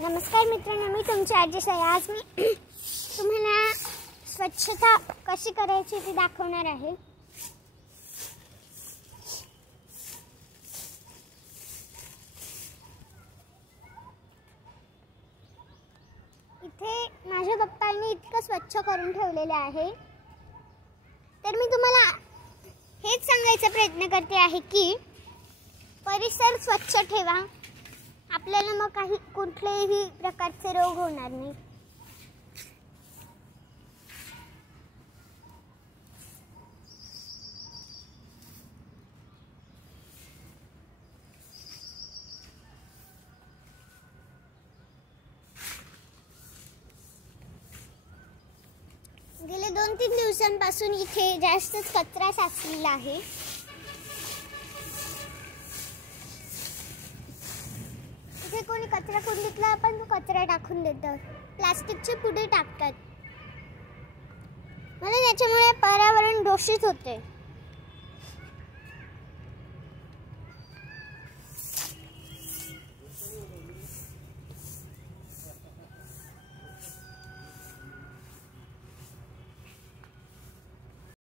नमस्कार मित्रांनो, मी तुमची आजी साई. आज मी तुम्हाला स्वच्छता कशी करायची ते दाखवणार आहे. इथे माझ्या पप्पांनी इतकं स्वच्छ करून ठेवलेले आहे. तर मी तुम्हाला हेच सांगायचा प्रयत्न करते आहे की परिसर स्वच्छ ठेवा. आपल्याला मग कुठलेही प्रकारचे रोग होणार नाही. गेले 2-3 दिवसांपासून इथे जास्तच कचरा साचलेला आहे. इथे कोणी कचरा कुंडीतला पण कचरा टाकून देतात. प्लास्टिकचे पुडे टाकतात. मला त्याच्यामुळे पर्यावरण दूषित होते.